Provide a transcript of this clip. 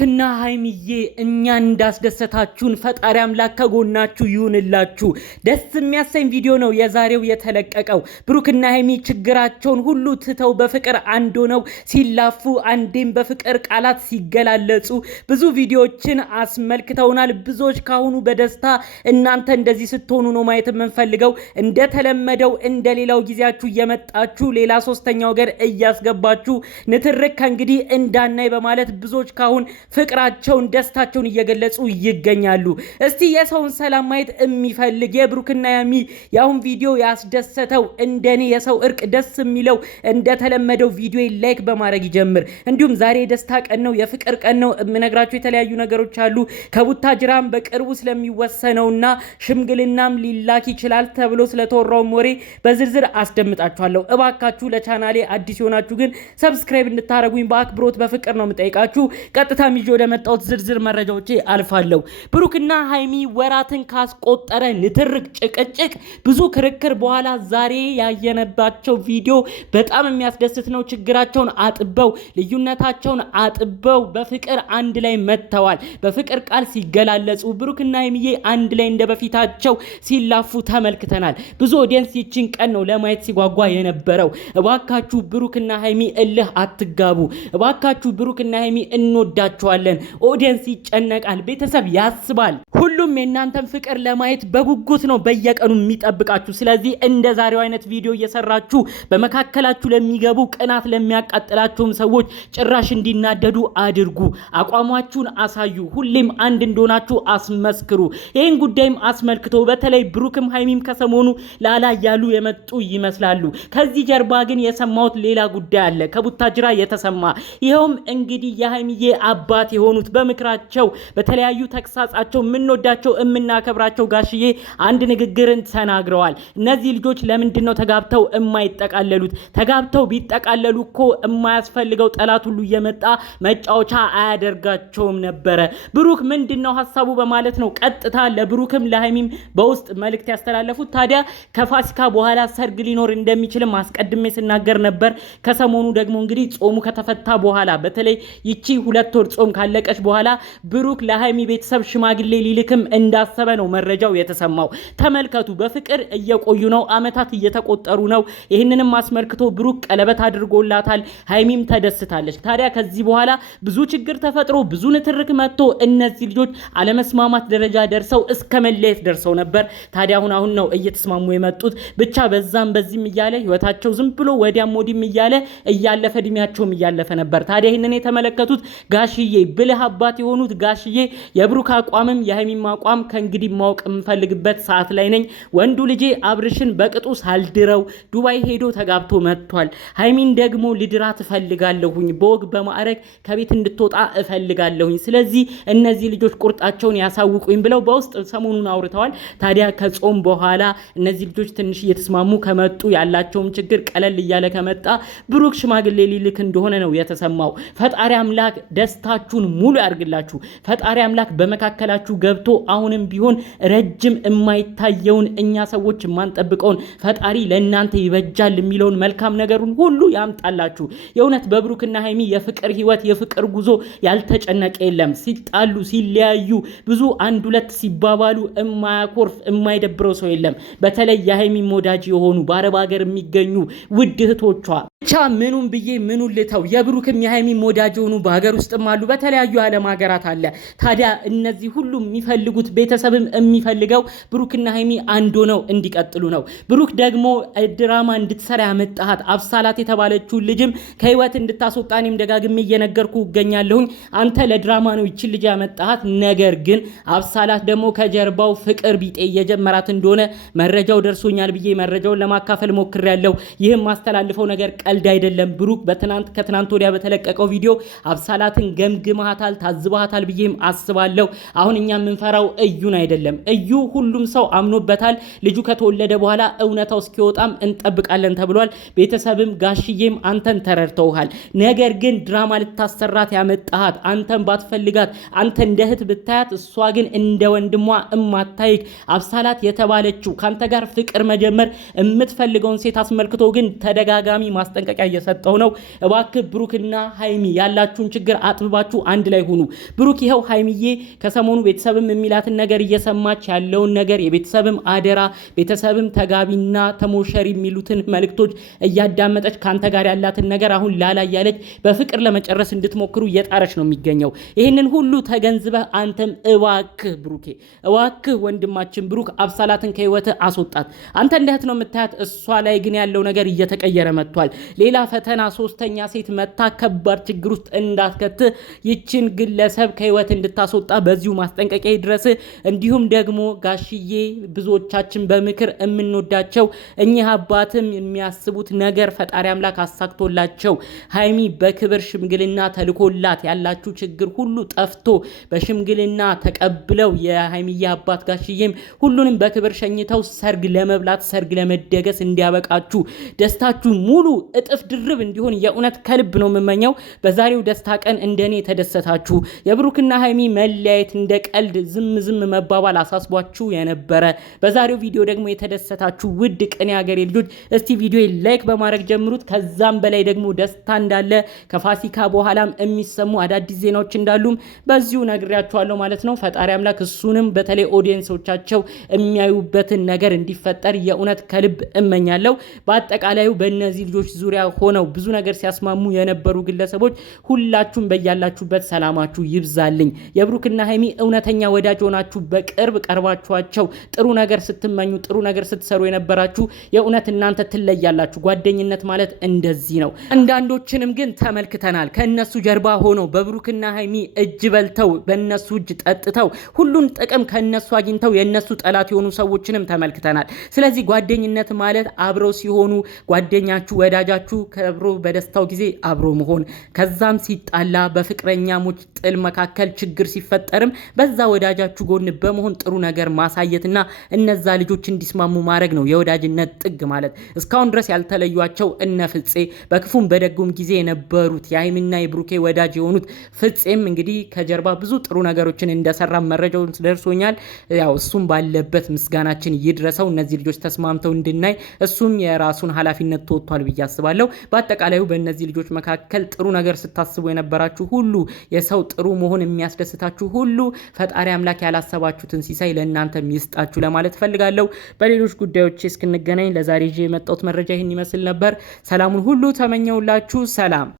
ብሩክና ሃይሚዬ እኛ እንዳስደሰታችሁን ፈጣሪ አምላክ ከጎናችሁ ይሁንላችሁ። ደስ የሚያሰኝ ቪዲዮ ነው የዛሬው የተለቀቀው። ብሩክና ሃይሚ ችግራቸውን ሁሉ ትተው በፍቅር አንድ ሆነው ሲላፉ፣ አንዴም በፍቅር ቃላት ሲገላለጹ ብዙ ቪዲዮዎችን አስመልክተውናል። ብዙዎች ካሁኑ በደስታ እናንተ እንደዚህ ስትሆኑ ነው ማየት የምንፈልገው። እንደተለመደው እንደሌላው ጊዜያችሁ እየመጣችሁ ሌላ ሶስተኛ ወገን እያስገባችሁ ንትርክ ከእንግዲህ እንዳናይ በማለት ብዙዎች ካሁን ፍቅራቸውን ደስታቸውን እየገለጹ ይገኛሉ። እስቲ የሰውን ሰላም ማየት የሚፈልግ የብሩክና ሃይሚ ያሁን ቪዲዮ ያስደሰተው እንደኔ የሰው እርቅ ደስ የሚለው እንደተለመደው ቪዲዮ ላይክ በማድረግ ይጀምር። እንዲሁም ዛሬ ደስታ ቀን ነው፣ የፍቅር ቀን ነው። የምነግራችሁ የተለያዩ ነገሮች አሉ። ከቡታጅራም በቅርቡ ስለሚወሰነውና ሽምግልናም ሊላክ ይችላል ተብሎ ስለተወራው ወሬ በዝርዝር አስደምጣችኋለሁ። እባካችሁ ለቻናሌ አዲስ የሆናችሁ ግን ሰብስክራይብ እንድታረጉኝ በአክብሮት በፍቅር ነው የምጠይቃችሁ። ቀጥታ ሚጆ ለመጣውት ዝርዝር መረጃዎች አልፋለሁ። ብሩክና ሃይሚ ወራትን ካስቆጠረ ንትርክ፣ ጭቅጭቅ፣ ብዙ ክርክር በኋላ ዛሬ ያየነባቸው ቪዲዮ በጣም የሚያስደስት ነው። ችግራቸውን አጥበው ልዩነታቸውን አጥበው በፍቅር አንድ ላይ መጥተዋል። በፍቅር ቃል ሲገላለጹ ብሩክና ሃይሚዬ አንድ ላይ እንደበፊታቸው ሲላፉ ተመልክተናል። ብዙ ኦዲየንስ ይችን ቀን ነው ለማየት ሲጓጓ የነበረው። እባካችሁ ብሩክና ሃይሚ እልህ አትጋቡ። እባካችሁ ብሩክና ሃይሚ እንወዳቸዋለን። ኦዲየንስ ይጨነቃል፣ ቤተሰብ ያስባል። ሁሉም የእናንተን ፍቅር ለማየት በጉጉት ነው በየቀኑ የሚጠብቃችሁ። ስለዚህ እንደ ዛሬው አይነት ቪዲዮ እየሰራችሁ በመካከላችሁ ለሚገቡ ቅናት ለሚያቃጥላቸውም ሰዎች ጭራሽ እንዲናደዱ አድርጉ። አቋማችሁን አሳዩ። ሁሌም አንድ እንደሆናችሁ አስመስክሩ። ይህን ጉዳይም አስመልክቶ በተለይ ብሩክም ሃይሚም ከሰሞኑ ላላ እያሉ የመጡ ይመስላሉ። ከዚህ ጀርባ ግን የሰማሁት ሌላ ጉዳይ አለ ከቡታጅራ የተሰማ። ይኸውም እንግዲህ የሃይሚዬ አባት የሆኑት በምክራቸው በተለያዩ ተክሳጻቸው የምንወዳቸው የምናከብራቸው ጋሽዬ አንድ ንግግርን ተናግረዋል። እነዚህ ልጆች ለምንድን ነው ተጋብተው የማይጠቃለሉት? ተጋብተው ቢጠቃለሉ እኮ የማያስፈልገው ጠላት ሁሉ እየመጣ መጫወቻ አያደርጋቸውም ነበረ። ብሩክ ምንድነው ሐሳቡ በማለት ነው ቀጥታ ለብሩክም ለሃይሚም በውስጥ መልእክት ያስተላለፉት። ታዲያ ከፋሲካ በኋላ ሰርግ ሊኖር እንደሚችልም አስቀድሜ ስናገር ነበር። ከሰሞኑ ደግሞ እንግዲህ ጾሙ ከተፈታ በኋላ በተለይ ይቺ 2 ወር ጾም ካለቀች በኋላ ብሩክ ለሃይሚ ቤተሰብ ሽማግሌ ሊልክም እንዳሰበ ነው መረጃው የተሰማው። ተመልከቱ፣ በፍቅር እየቆዩ ነው፣ አመታት እየተቆጠሩ ነው። ይህንንም አስመልክቶ ብሩክ ቀለበት አድርጎላታል፣ ሃይሚም ተደስታለች። ታዲያ ከዚህ በኋላ ብዙ ችግር ተፈጥሮ ብዙ ንትርክ መጥቶ እነዚህ ልጆች አለመስማማት ደረጃ ደርሰው እስከ መለየት ደርሰው ነበር። ታዲያ አሁን ነው እየተስማሙ የመጡት። ብቻ በዛም በዚህም እያለ ህይወታቸው ዝም ብሎ ወዲያም ወዲም እያለ እያለፈ እድሜያቸውም እያለፈ ነበር። ታዲያ ይህንን የተመለከቱት ጋሽዬ ብልህ አባት የሆኑት ጋሽዬ የብሩክ አቋምም የሃይሚም አቋም ከእንግዲህ ማወቅ የምፈልግበት ሰዓት ላይ ነኝ። ወንዱ ልጄ አብርሽን በቅጡ ሳልድረው ዱባይ ሄዶ ተጋብቶ መጥቷል። ሃይሚን ደግሞ ልድራት እፈልጋለሁኝ፣ በወግ በማዕረግ ከቤት እንድትወጣ እፈልጋለሁኝ። ስለዚህ እነዚህ ልጆች ቁርጣቸውን ያሳውቁኝ ብለው በውስጥ ሰሞኑን አውርተዋል። ታዲያ ከጾም በኋላ እነዚህ ልጆች ትንሽ እየተስማሙ ከመጡ ያላቸውም ችግር ቀለል እያለ ከመጣ ብሩክ ሽማግሌ ሊልክ እንደሆነ ነው የተሰማው። ፈጣሪ አምላክ ደስታችሁን ሙሉ ያርግላችሁ። ፈጣሪ አምላክ በመካከላችሁ ገብቶ አሁንም ቢሆን ረጅም የማይታየውን እኛ ሰዎች የማንጠብቀውን ፈጣሪ ለእናንተ ይበጃል የሚለውን መልካም ነገሩን ሁሉ ያምጣላችሁ። የእውነት በብሩክና ሃይሚ የፍቅር ህይወት የፍቅር ጉዞ ያልተጨነቀ የለም። ሲጣሉ ሲለያዩ ብዙ አንድ ሁለት ሲባባሉ የማያኮርፍ የማይደብረው ሰው የለም። በተለይ የሃይሚ ወዳጅ የሆኑ በአረብ ሀገር የሚገኙ ውድ እህቶቿ ብቻ ምኑን ብዬ ምኑን ልተው። የብሩክም የሃይሚም ወዳጅ የሆኑ በሀገር ውስጥም አሉ፣ በተለያዩ ዓለም ሀገራት አለ። ታዲያ እነዚህ ሁሉ የሚፈልጉት ቤተሰብም የሚፈልገው ብሩክና ሃይሚ አንድ ሆነው እንዲቀጥሉ ነው። ብሩክ ደግሞ ድራማ እንድትሰራ ያመጣሃት አብሳላት የተባለችውን ልጅም ከህይወት እንድታስወጣ እኔም ደጋግሜ እየነገርኩ እገኛለሁኝ። አንተ ለድራማ ነው ይችን ልጅ ያመጣሃት። ነገር ግን አብሳላት ደግሞ ከጀርባው ፍቅር ቢጤ እየጀመራት እንደሆነ መረጃው ደርሶኛል ብዬ መረጃውን ለማካፈል ሞክሬያለሁ። ይህም ማስተላልፈው ነገር ቀልድ አይደለም። ብሩክ ከትናንት ወዲያ በተለቀቀው ቪዲዮ አብሳላትን ገምግማታል፣ ታዝባታል ብዬም አስባለሁ። አሁን እኛ የምንፈራው እዩን አይደለም። እዩ ሁሉም ሰው አምኖበታል። ልጁ ከተወለደ በኋላ እውነታው እስኪወጣም እንጠብቃለን ተብሏል። ቤተሰብም ጋሽዬም አንተን ተረድተውሃል። ነገር ግን ድራማ ልታሰራት ያመጣሃት አንተን ባትፈልጋት አንተ እንደ እህት ብታያት እሷ ግን እንደ ወንድሟ እማታይክ አብሳላት የተባለችው ካንተ ጋር ፍቅር መጀመር የምትፈልገውን ሴት አስመልክቶ ግን ተደጋጋሚ ማስጠ ማስጠንቀቂያ እየሰጠው ነው። እባክህ ብሩክና ሃይሚ ያላችሁን ችግር አጥብባችሁ አንድ ላይ ሁኑ። ብሩክ ይኸው ሃይሚዬ ከሰሞኑ ቤተሰብም የሚላትን ነገር እየሰማች ያለውን ነገር የቤተሰብም አደራ ቤተሰብም ተጋቢና ተሞሸሪ የሚሉትን መልእክቶች እያዳመጠች ካንተ ጋር ያላትን ነገር አሁን ላላ እያለች በፍቅር ለመጨረስ እንድትሞክሩ እየጣረች ነው የሚገኘው። ይህንን ሁሉ ተገንዝበህ አንተም እባክህ ብሩኬ እባክህ ወንድማችን ብሩክ አብሳላትን ከህይወትህ አስወጣት። አንተ እንደህት ነው የምታያት፣ እሷ ላይ ግን ያለው ነገር እየተቀየረ መጥቷል። ሌላ ፈተና ሶስተኛ ሴት መታ ከባድ ችግር ውስጥ እንዳትከት ይችን ግለሰብ ከህይወት እንድታስወጣ በዚሁ ማስጠንቀቂያ ድረስ። እንዲሁም ደግሞ ጋሽዬ ብዙዎቻችን በምክር የምንወዳቸው እኚህ አባትም የሚያስቡት ነገር ፈጣሪ አምላክ አሳክቶላቸው ሃይሚ በክብር ሽምግልና ተልኮላት ያላችሁ ችግር ሁሉ ጠፍቶ በሽምግልና ተቀብለው የሃይሚዬ አባት ጋሽዬም ሁሉንም በክብር ሸኝተው ሰርግ ለመብላት ሰርግ ለመደገስ እንዲያበቃችሁ ደስታችሁ ሙሉ እጥፍ ድርብ እንዲሆን የእውነት ከልብ ነው የምመኘው። በዛሬው ደስታ ቀን እንደኔ ተደሰታችሁ። የብሩክና ሃይሚ መለያየት እንደ ቀልድ ዝም መባባል አሳስቧችሁ የነበረ በዛሬው ቪዲዮ ደግሞ የተደሰታችሁ ውድ ቅን ያገሬ ልጆች እስቲ ቪዲዮ ላይክ በማድረግ ጀምሩት። ከዛም በላይ ደግሞ ደስታ እንዳለ ከፋሲካ በኋላም የሚሰሙ አዳዲስ ዜናዎች እንዳሉም በዚሁ ነግሬያችኋለሁ ማለት ነው። ፈጣሪ አምላክ እሱንም በተለይ ኦዲየንሶቻቸው የሚያዩበትን ነገር እንዲፈጠር የእውነት ከልብ እመኛለሁ። በአጠቃላዩ በእነዚህ ልጆች ዙሪያ ሆነው ብዙ ነገር ሲያስማሙ የነበሩ ግለሰቦች ሁላችሁም በያላችሁበት ሰላማችሁ ይብዛልኝ። የብሩክና ሃይሚ እውነተኛ ወዳጅ ሆናችሁ በቅርብ ቀርባችኋቸው ጥሩ ነገር ስትመኙ ጥሩ ነገር ስትሰሩ የነበራችሁ የእውነት እናንተ ትለያላችሁ። ጓደኝነት ማለት እንደዚህ ነው። አንዳንዶችንም ግን ተመልክተናል። ከነሱ ጀርባ ሆነው በብሩክና ሃይሚ እጅ በልተው በነሱ እጅ ጠጥተው ሁሉን ጥቅም ከነሱ አግኝተው የነሱ ጠላት የሆኑ ሰዎችንም ተመልክተናል። ስለዚህ ጓደኝነት ማለት አብረው ሲሆኑ ጓደኛችሁ ወዳጃችሁ ከብሮ በደስታው ጊዜ አብሮ መሆን፣ ከዛም ሲጣላ በፍቅረኛሞች ጥል መካከል ችግር ሲፈጠርም በዛ ወዳጃችሁ ጎን በመሆን ጥሩ ነገር ማሳየትና እነዛ ልጆች እንዲስማሙ ማድረግ ነው የወዳጅነት ጥግ ማለት። እስካሁን ድረስ ያልተለዩቸው እነ ፍፄ በክፉም በደጉም ጊዜ የነበሩት የሃይሚና የብሩኬ ወዳጅ የሆኑት ፍፄም እንግዲህ ከጀርባ ብዙ ጥሩ ነገሮችን እንደሰራ መረጃውን ደርሶኛል። ያው እሱም ባለበት ምስጋናችን ይድረሰው። እነዚህ ልጆች ተስማምተው እንድናይ እሱም የራሱን ኃላፊነት ተወጥቷል ብዬ አስባለሁ። በአጠቃላዩ በእነዚህ ልጆች መካከል ጥሩ ነገር ስታስቡ የነበራችሁ ሁሉ የሰው ጥሩ መሆን የሚያስደስታችሁ ሁሉ ፈጣሪ አምላክ ያላሰባችሁትን ሲሳይ ለእናንተ ይስጣችሁ ለማለት ፈልጋለሁ። በሌሎች ጉዳዮች እስክንገናኝ ለዛሬ ይዤ የመጣሁት መረጃ ይህን ይመስል ነበር። ሰላሙን ሁሉ ተመኘውላችሁ። ሰላም